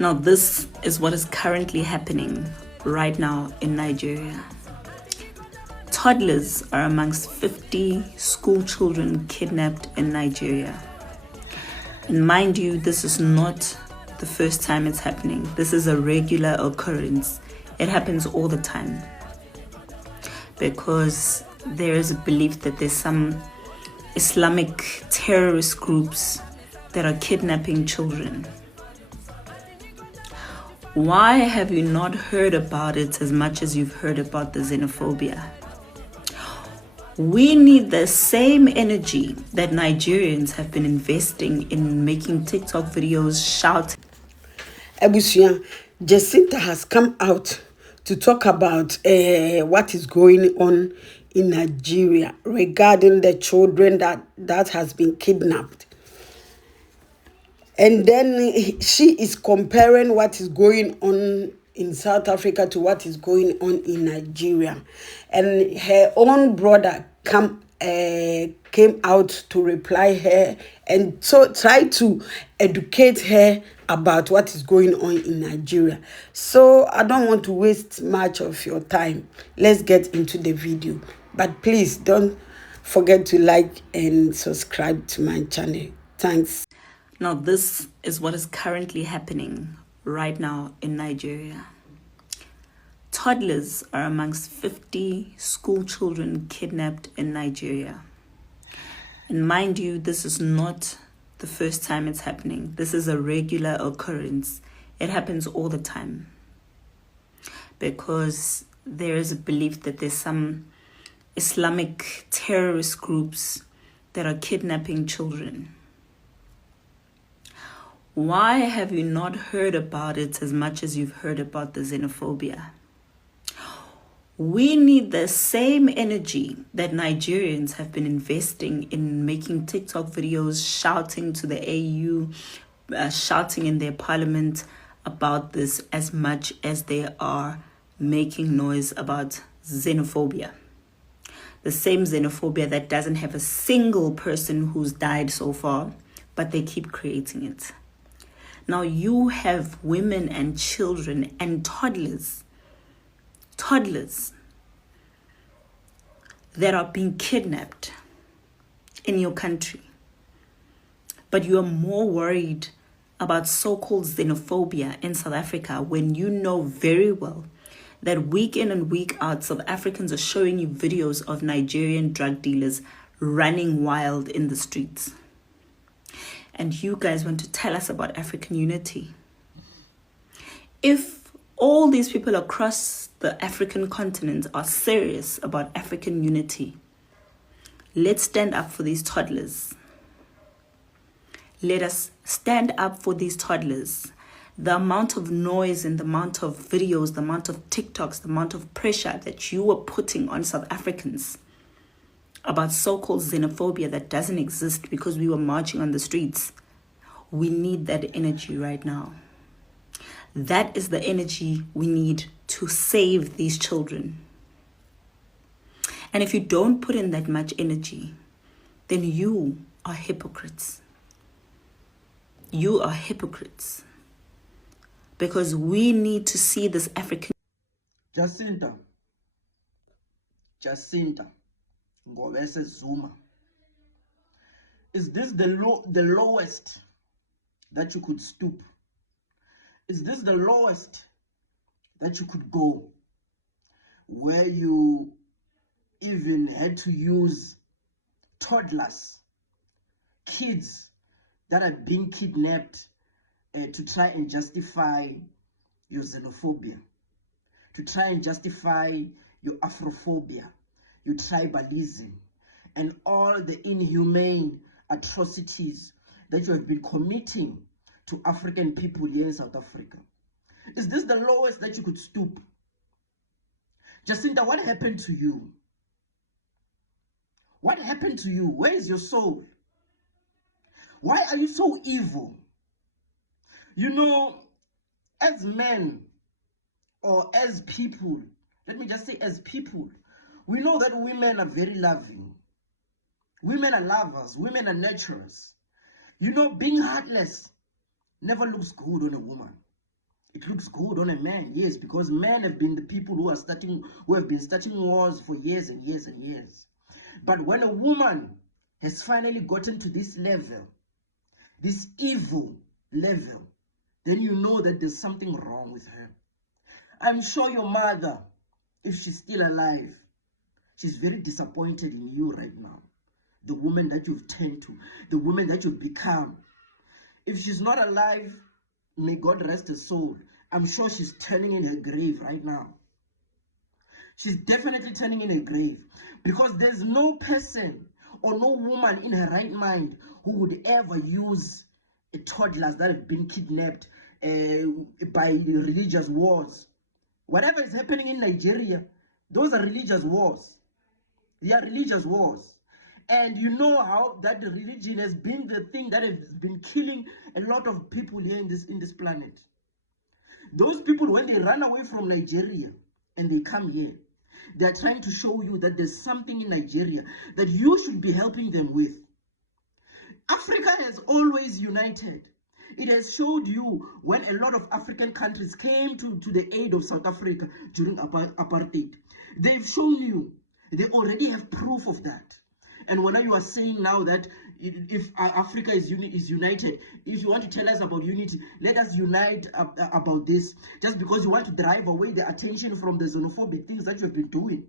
Now, this is what is currently happening right now in Nigeria. Toddlers are amongst 50 school children kidnapped in Nigeria. And mind you, this is not the first time it's happening. This is a regular occurrence. It happens all the time because there is a belief that there's some Islamic terrorist groups that are kidnapping children. Why have you not heard about it as much as you've heard about the xenophobia? We need the same energy that Nigerians have been investing in making TikTok videos shouting. Ebusia, Jecinta has come out to talk about what is going on in Nigeria regarding the children that has been kidnapped. And then she is comparing what is going on in South Africa to what is going on in Nigeria. And her own brother came out to reply her and so try to educate her about what is going on in Nigeria. So I don't want to waste much of your time. Let's get into the video. But please don't forget to like and subscribe to my channel. Thanks. Now, this is what is currently happening right now in Nigeria. Toddlers are amongst 50 school children kidnapped in Nigeria. And mind you, this is not the first time it's happening. This is a regular occurrence. It happens all the time because there is a belief that there's some Islamic terrorist groups that are kidnapping children. Why have you not heard about it as much as you've heard about the xenophobia? We need the same energy that Nigerians have been investing in making TikTok videos, shouting to the AU, shouting in their parliament about this as much as they are making noise about xenophobia. The same xenophobia that doesn't have a single person who's died so far, but they keep creating it. Now you have women and children and toddlers that are being kidnapped in your country. But you are more worried about so-called xenophobia in South Africa when you know very well that week in and week out, South Africans are showing you videos of Nigerian drug dealers running wild in the streets. And you guys want to tell us about African unity. If all these people across the African continent are serious about African unity, let's stand up for these toddlers. Let us stand up for these toddlers. The amount of noise and the amount of videos, the amount of TikToks, the amount of pressure that you are putting on South Africans about so-called xenophobia that doesn't exist because we were marching on the streets. We need that energy right now. That is the energy we need to save these children. And if you don't put in that much energy, then you are hypocrites. You are hypocrites. Because we need to see this African... Jecinta, Ngobese Zuma. Is this the lowest that you could stoop? Is this the lowest that you could go, where you even had to use toddlers, kids that are being kidnapped to try and justify your xenophobia, to try and justify your Afrophobia, your tribalism, and all the inhumane atrocities that you have been committing to African people here in South Africa? Is this the lowest that you could stoop? Jecinta, what happened to you? What happened to you? Where is your soul? Why are you so evil? You know, as men or as people, let me just say as people, we know that women are very loving. Women are lovers. Women are nurturers. You know, being heartless never looks good on a woman. It looks good on a man, yes, because men have been the people who have been starting wars for years and years and years. But when a woman has finally gotten to this level, this evil level, then you know that there's something wrong with her. I'm sure your mother, if she's still alive, she's very disappointed in you right now. The woman that you've turned to, the woman that you've become. If she's not alive, may God rest her soul. I'm sure she's turning in her grave right now. She's definitely turning in her grave, because there's no person or no woman in her right mind who would ever use toddlers that have been kidnapped by religious wars. Whatever is happening in Nigeria, those are religious wars. They are religious wars. And you know how that the religion has been the thing that has been killing a lot of people here in this planet. Those people, when they run away from Nigeria and they come here, they are trying to show you that there's something in Nigeria that you should be helping them with. Africa has always united. It has showed you when a lot of African countries came to the aid of South Africa during apartheid. They've shown you. They already have proof of that. And when you are saying now that if Africa is united, if you want to tell us about unity, let us unite about this. Just because you want to drive away the attention from the xenophobic things that you have been doing.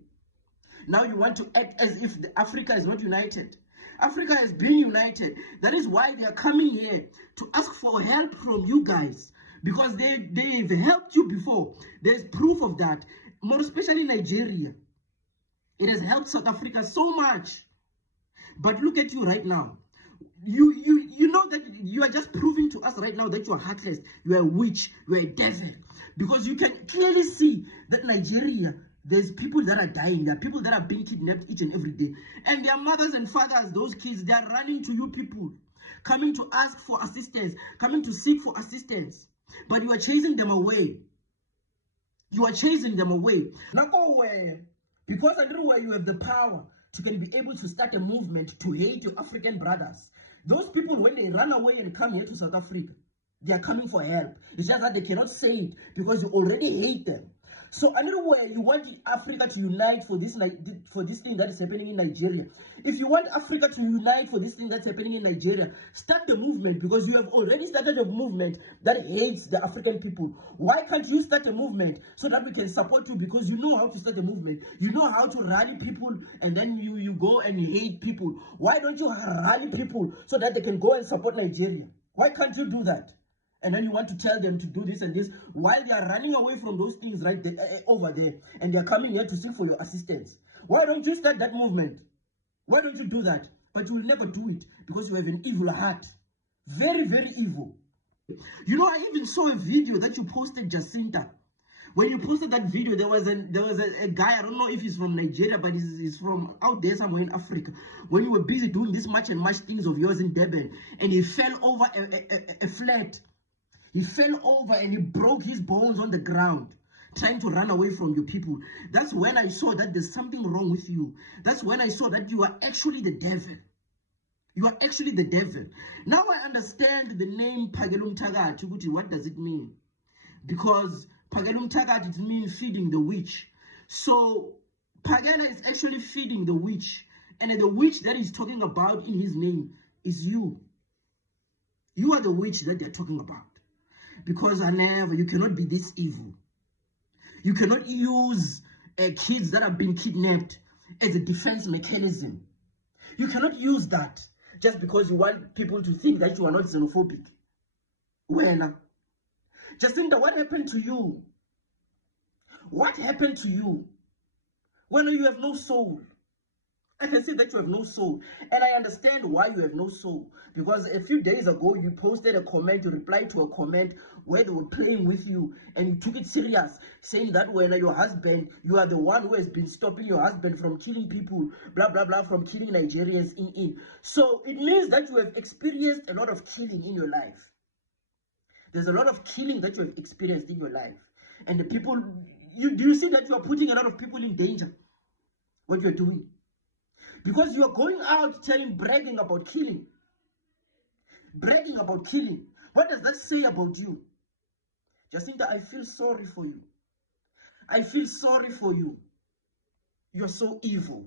Now you want to act as if Africa is not united. Africa has been united. That is why they are coming here to ask for help from you guys. Because they've helped you before. There's proof of that. More especially Nigeria. It has helped South Africa so much. But look at you right now. You know that you are just proving to us right now that you are heartless. You are a witch. You are a devil. Because you can clearly see that Nigeria, there's people that are dying. There are people that are being kidnapped each and every day. And their mothers and fathers, those kids, they are running to you people. Coming to ask for assistance. Coming to seek for assistance. But you are chasing them away. You are chasing them away. Now go away. Because I know where you have the power. You can be able to start a movement to hate your African brothers. Those people, when they run away and come here to South Africa, they are coming for help. It's just that they cannot say it because you already hate them. So another way, you want Africa to unite for this thing that is happening in Nigeria. If you want Africa to unite for this thing that's happening in Nigeria, start the movement, because you have already started a movement that hates the African people. Why can't you start a movement so that we can support you? Because you know how to start a movement. You know how to rally people, and then you go and you hate people. Why don't you rally people so that they can go and support Nigeria? Why can't you do that? And then you want to tell them to do this and this while they are running away from those things right there, over there, and they are coming here to seek for your assistance. Why don't you start that movement? Why don't you do that? But you will never do it because you have an evil heart. Very, very evil. You know, I even saw a video that you posted, Jecinta. When you posted that video, there was a guy, I don't know if he's from Nigeria, but he's from out there somewhere in Africa. When you were busy doing this much things of yours in Durban, and he fell over a flat. He fell over and he broke his bones on the ground, trying to run away from your people. That's when I saw that there's something wrong with you. That's when I saw that you are actually the devil. You are actually the devil. Now I understand the name Pagelum Tagat. What does it mean? Because Pagelum Tagat, it means feeding the witch. So Pagela is actually feeding the witch. And the witch that he's talking about in his name is you. You are the witch that they're talking about. Because you cannot be this evil. You cannot use kids that have been kidnapped as a defense mechanism. You cannot use that just because you want people to think that you are not xenophobic. Well, Jecinta, what happened to you? What happened to you? When you have no soul. I can see that you have no soul. And I understand why you have no soul. Because a few days ago, you posted a comment, you replied to a comment where they were playing with you. And you took it serious, saying that when your husband, you are the one who has been stopping your husband from killing people, blah, blah, blah, from killing Nigerians in. So it means that you have experienced a lot of killing in your life. There's a lot of killing that you have experienced in your life. And the people, do you see that you are putting a lot of people in danger? What you're doing? Because you are going out bragging about killing. Bragging about killing. What does that say about you? Jecinta, I feel sorry for you. I feel sorry for you. You're so evil.